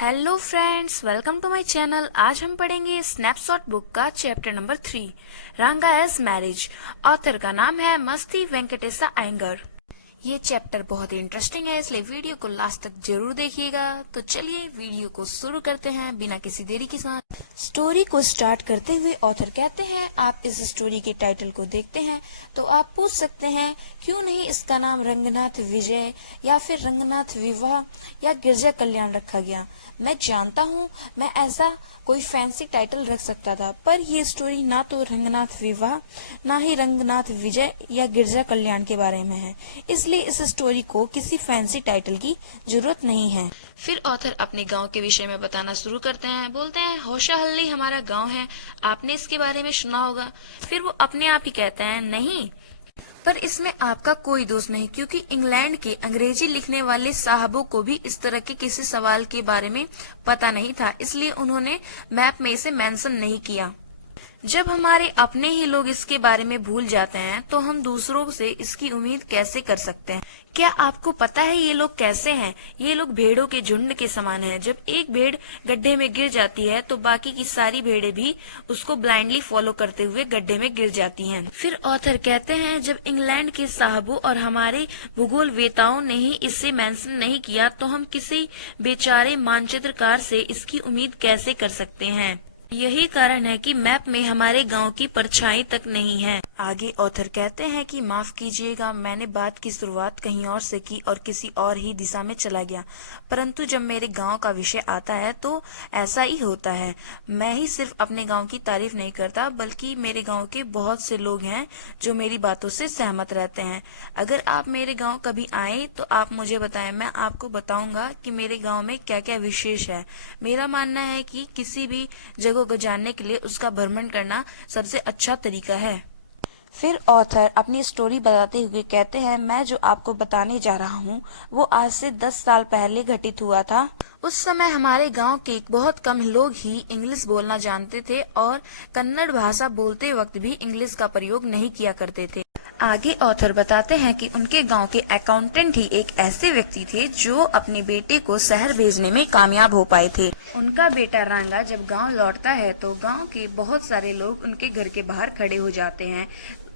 Hello friends, welcome to my channel. आज हम पढ़ेंगे स्नैपशॉट बुक का चैप्टर नंबर 3, रंगा एज मैरिज। ऑथर का नाम है मस्ती वेंकटेशा अयंगर। ये चैप्टर बहुत ही इंटरेस्टिंग है, इसलिए वीडियो को लास्ट तक जरूर देखिएगा। तो चलिए वीडियो को शुरू करते हैं बिना किसी देरी के साथ। स्टोरी को स्टार्ट करते हुए ऑथर कहते हैं, आप इस स्टोरी के टाइटल को देखते हैं तो आप पूछ सकते हैं क्यों नहीं इसका नाम रंगनाथ विजय या फिर रंगनाथ विवाह या गिरजा कल्याण रखा गया। मैं जानता हूँ मैं ऐसा कोई फैंसी टाइटल रख सकता था, पर ये स्टोरी ना तो रंगनाथ विवाह ना ही रंगनाथ विजय या गिरजा कल्याण के बारे में है, इसलिए इस स्टोरी को किसी फैंसी टाइटल की जरूरत नहीं है। फिर ऑथर अपने गांव के विषय में बताना शुरू करते हैं। बोलते हैं, होशाहल्ली हमारा गांव है, आपने इसके बारे में सुना होगा। फिर वो अपने आप ही कहते हैं, नहीं, पर इसमें आपका कोई दोष नहीं, क्योंकि इंग्लैंड के अंग्रेजी लिखने वाले साहबों को भी इस तरह के किसी सवाल के बारे में पता नहीं था, इसलिए उन्होंने मैप में इसे मेंशन नहीं किया। जब हमारे अपने ही लोग इसके बारे में भूल जाते हैं तो हम दूसरों से इसकी उम्मीद कैसे कर सकते हैं। क्या आपको पता है ये लोग कैसे हैं? ये लोग भेड़ों के झुंड के समान हैं। जब एक भेड़ गड्ढे में गिर जाती है तो बाकी की सारी भेड़ें भी उसको ब्लाइंडली फॉलो करते हुए गड्ढे में गिर जाती हैं। फिर ऑथर कहते हैं, जब इंग्लैंड के साहबों और हमारे भूगोल वेताओं ने ही इसे मेंशन नहीं किया तो हम किसी बेचारे मानचित्रकार से इसकी उम्मीद कैसे कर सकते हैं। यही कारण है कि मैप में हमारे गांव की परछाई तक नहीं है। आगे ऑथर कहते हैं कि माफ कीजिएगा, मैंने बात की शुरुआत कहीं और से की और किसी और ही दिशा में चला गया, परंतु जब मेरे गांव का विषय आता है तो ऐसा ही होता है। मैं ही सिर्फ अपने गांव की तारीफ नहीं करता, बल्कि मेरे गांव के बहुत से लोग हैं जो मेरी बातों से सहमत रहते हैं। अगर आप मेरे गाँव कभी आए तो आप मुझे बताएं, मैं आपको बताऊंगा कि मेरे गाँव में क्या क्या विशेष है। मेरा मानना है कि किसी भी जगह को जानने के लिए उसका भ्रमण करना सबसे अच्छा तरीका है। फिर ऑथर अपनी स्टोरी बताते हुए कहते हैं, मैं जो आपको बताने जा रहा हूँ वो आज से 10 साल पहले घटित हुआ था। उस समय हमारे गांव के बहुत कम लोग ही इंग्लिश बोलना जानते थे और कन्नड़ भाषा बोलते वक्त भी इंग्लिश का प्रयोग नहीं किया करते थे। आगे ऑथर बताते हैं कि उनके गांव के अकाउंटेंट ही एक ऐसे व्यक्ति थे जो अपने बेटे को शहर भेजने में कामयाब हो पाए थे। उनका बेटा रंगा जब गांव लौटता है तो गांव के बहुत सारे लोग उनके घर के बाहर खड़े हो जाते हैं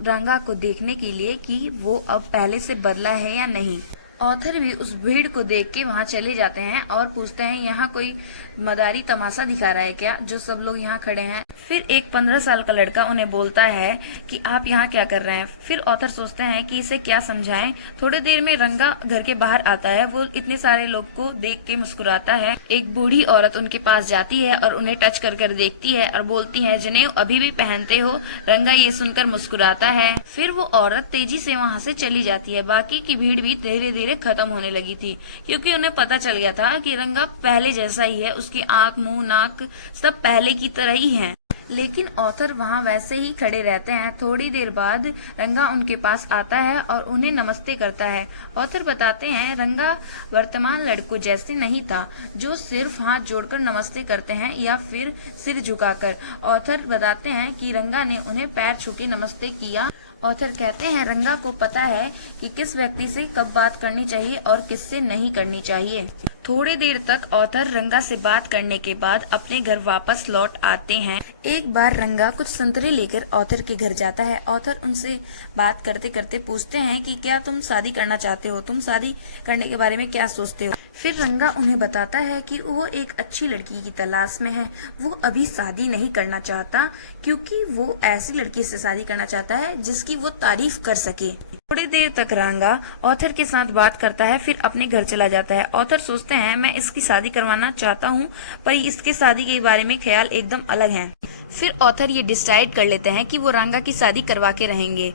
रंगा को देखने के लिए कि वो अब पहले से बदला है या नहीं। ऑथर भी उस भीड़ को देख के वहाँ चले जाते हैं और पूछते हैं, यहाँ कोई मदारी तमाशा दिखा रहा है क्या, जो सब लोग यहाँ खड़े हैं। फिर एक 15 साल का लड़का उन्हें बोलता है कि आप यहाँ क्या कर रहे हैं। फिर ऑथर सोचते हैं कि इसे क्या समझाएं। थोड़ी देर में रंगा घर के बाहर आता है। वो इतने सारे लोग को देख के मुस्कुराता है। एक बूढ़ी औरत उनके पास जाती है और उन्हें टच कर कर देखती है और बोलती है, जनेऊ अभी भी पहनते हो? रंगा ये सुनकर मुस्कुराता है। फिर वो औरत तेजी से वहाँ से चली जाती है। बाकी की भीड़ भी धीरे धीरे खत्म होने लगी थी, क्योंकि उन्हें पता चल गया था कि रंगा पहले जैसा ही है। उसकी आंख, मुंह, नाक सब पहले की तरह ही हैं। लेकिन ऑथर वहाँ वैसे ही खड़े रहते हैं। थोड़ी देर बाद रंगा उनके पास आता है और उन्हें नमस्ते करता है। ऑथर बताते हैं, रंगा वर्तमान लड़कों जैसे नहीं था जो सिर्फ हाथ जोड़कर नमस्ते करते हैं या फिर सिर झुकाकर। ऑथर बताते हैं कि रंगा ने उन्हें पैर छू के नमस्ते किया। ऑथर कहते हैं, रंगा को पता है कि किस व्यक्ति से कब बात करनी चाहिए और किससे नहीं करनी चाहिए। थोड़ी देर तक ऑथर रंगा से बात करने के बाद अपने घर वापस लौट आते हैं। एक बार रंगा कुछ संतरे लेकर ऑथर के घर जाता है। ऑथर उनसे बात करते करते पूछते हैं कि क्या तुम शादी करना चाहते हो, तुम शादी करने के बारे में क्या सोचते हो। फिर रंगा उन्हें बताता है कि वो एक अच्छी लड़की की तलाश में है। वो अभी शादी नहीं करना चाहता, क्योंकि वो ऐसी लड़की से शादी करना चाहता है जिसकी वो तारीफ कर सके। थोड़ी देर तक रंगा ऑथर के साथ बात करता है, फिर अपने घर चला जाता है। ऑथर सोचते हैं, मैं इसकी शादी करवाना चाहता हूँ, पर इसके शादी के बारे में ख्याल एकदम अलग है। फिर ऑथर ये डिसाइड कर लेते हैं कि वो रंगा की शादी करवा के रहेंगे।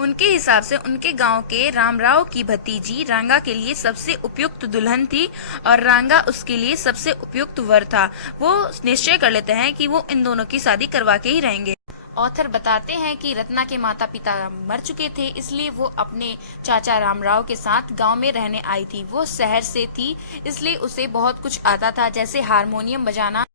उनके हिसाब से उनके गांव के रामराव की भतीजी रंगा के लिए सबसे उपयुक्त दुल्हन थी और रंगा उसके लिए सबसे उपयुक्त वर था। वो निश्चय कर लेते हैं कि वो इन दोनों की शादी करवा के ही रहेंगे। ऑथर बताते हैं कि रत्ना के माता पिता मर चुके थे, इसलिए वो अपने चाचा रामराव के साथ गांव में रहने आई थी। वो शहर से थी, इसलिए उसे बहुत कुछ आता था, जैसे हारमोनियम बजाना।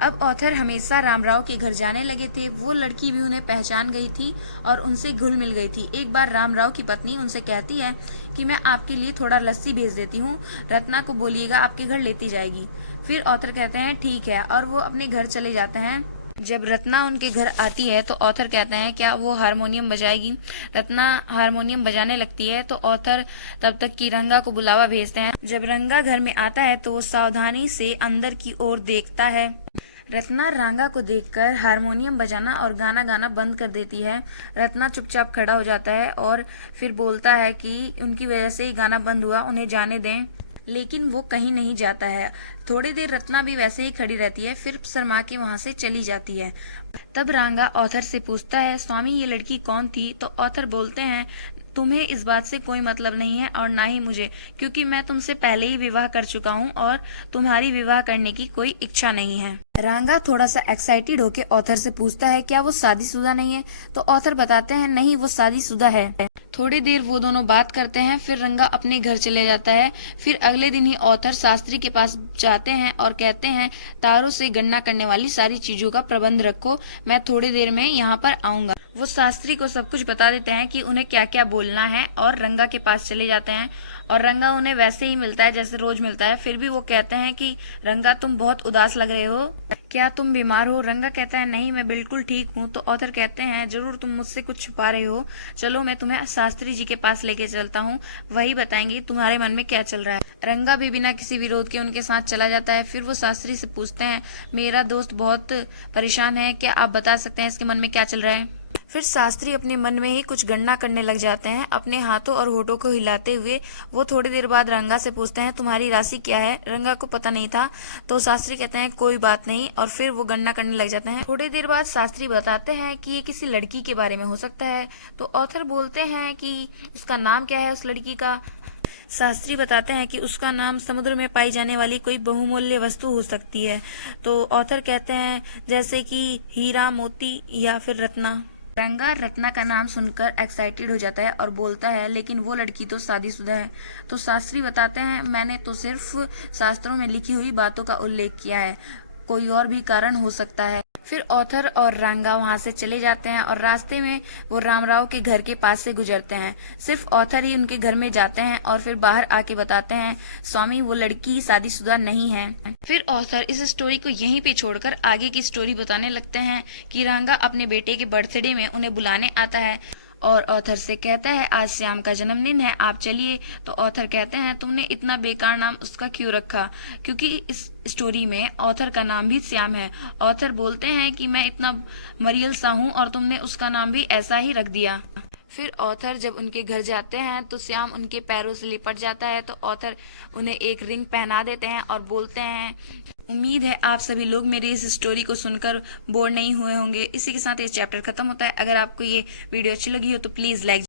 अब ऑथर हमेशा रामराव के घर जाने लगे थे। वो लड़की भी उन्हें पहचान गई थी और उनसे घुल मिल गई थी। एक बार रामराव की पत्नी उनसे कहती है कि मैं आपके लिए थोड़ा लस्सी भेज देती हूँ, रत्ना को बोलिएगा आपके घर लेती जाएगी। फिर ऑथर कहते हैं ठीक है और वो अपने घर चले जाते हैं। जब रत्ना उनके घर आती है तो ऑथर कहते हैं क्या वो हारमोनियम बजाएगी। रत्ना हारमोनियम बजाने लगती है तो ऑथर तब तक की रंगा को बुलावा भेजते हैं। जब रंगा घर में आता है तो वो सावधानी से अंदर की ओर देखता है। रत्ना रंगा को देखकर हारमोनियम बजाना और गाना गाना बंद कर देती है। रत्ना चुपचाप खड़ा हो जाता है और फिर बोलता है कि उनकी वजह से ही गाना बंद हुआ, उन्हें जाने दें। लेकिन वो कहीं नहीं जाता है। थोड़ी देर रत्ना भी वैसे ही खड़ी रहती है, फिर शर्मा के वहां से चली जाती है। तब रांगा ऑथर से पूछता है स्वामी ये लड़की कौन थी। तो ऑथर बोलते हैं तुम्हें इस बात से कोई मतलब नहीं है और ना ही मुझे, क्योंकि मैं तुमसे पहले ही विवाह कर चुका हूँ और तुम्हारी विवाह करने की कोई इच्छा नहीं है। रांगा थोड़ा सा एक्साइटेड होके ऑथर से पूछता है क्या वो शादीशुदा नहीं है। तो ऑथर बताते हैं नहीं वो शादीशुदा है। थोड़ी देर वो दोनों बात करते हैं, फिर रंगा अपने घर चले जाता है। फिर अगले दिन ही ऑथर शास्त्री के पास जाते हैं और कहते हैं तारों से गणना करने वाली सारी चीजों का प्रबंध रखो, मैं थोड़ी देर में यहाँ पर आऊंगा। वो शास्त्री को सब कुछ बता देते हैं कि उन्हें क्या क्या बोलना है और रंगा के पास चले जाते हैं और रंगा उन्हें वैसे ही मिलता है जैसे रोज मिलता है। फिर भी वो कहते हैं कि रंगा तुम बहुत उदास लग रहे हो, क्या तुम बीमार हो। रंगा कहता है नहीं मैं बिल्कुल ठीक हूँ। तो ऑथर कहते हैं जरूर तुम मुझसे कुछ छुपा रहे हो, चलो मैं तुम्हें शास्त्री जी के पास लेके चलता हूँ, वही बताएंगे तुम्हारे मन में क्या चल रहा है। रंगा भी बिना किसी विरोध के उनके साथ चला जाता है। फिर वो शास्त्री से पूछते हैं मेरा दोस्त बहुत परेशान है, क्या आप बता सकते हैं इसके मन में क्या चल रहा है। फिर शास्त्री अपने मन में ही कुछ गणना करने लग जाते हैं, अपने हाथों और होठों को हिलाते हुए। वो थोड़ी देर बाद रंगा से पूछते हैं तुम्हारी राशि क्या है। रंगा को पता नहीं था तो शास्त्री कहते हैं कोई बात नहीं और फिर वो गणना करने लग जाते हैं। थोड़ी देर बाद शास्त्री बताते हैं कि ये किसी लड़की के बारे में हो सकता है। तो ऑथर बोलते हैं कि उसका नाम क्या है उस लड़की का। शास्त्री बताते हैं कि उसका नाम समुद्र में पाई जाने वाली कोई बहुमूल्य वस्तु हो सकती है। तो ऑथर कहते हैं जैसे कि हीरा, मोती या फिर रत्ना। रंगा रत्ना का नाम सुनकर एक्साइटेड हो जाता है और बोलता है लेकिन वो लड़की तो शादीशुदा है। तो शास्त्री बताते हैं मैंने तो सिर्फ शास्त्रों में लिखी हुई बातों का उल्लेख किया है, कोई और भी कारण हो सकता है। फिर ऑथर और रंगा वहां से चले जाते हैं और रास्ते में वो रामराव के घर के पास से गुजरते हैं। सिर्फ ऑथर ही उनके घर में जाते हैं और फिर बाहर आके बताते हैं स्वामी वो लड़की शादीशुदा नहीं है। फिर ऑथर इस स्टोरी को यहीं पे छोड़कर आगे की स्टोरी बताने लगते हैं कि रंगा अपने बेटे के बर्थडे में उन्हें बुलाने आता है और ऑथर से कहता है आज श्याम का जन्मदिन है, आप चलिए। तो ऑथर कहते हैं तुमने इतना बेकार नाम उसका क्यों रखा, क्योंकि इस स्टोरी में ऑथर का नाम भी श्याम है। ऑथर बोलते हैं कि मैं इतना मरियल सा हूँ और तुमने उसका नाम भी ऐसा ही रख दिया। फिर ऑथर जब उनके घर जाते हैं तो श्याम उनके पैरों से लिपट जाता है। तो ऑथर उन्हें एक रिंग पहना देते हैं और बोलते हैं उम्मीद है आप सभी लोग मेरी इस स्टोरी को सुनकर बोर नहीं हुए होंगे। इसी के साथ ये चैप्टर खत्म होता है। अगर आपको ये वीडियो अच्छी लगी हो तो प्लीज लाइक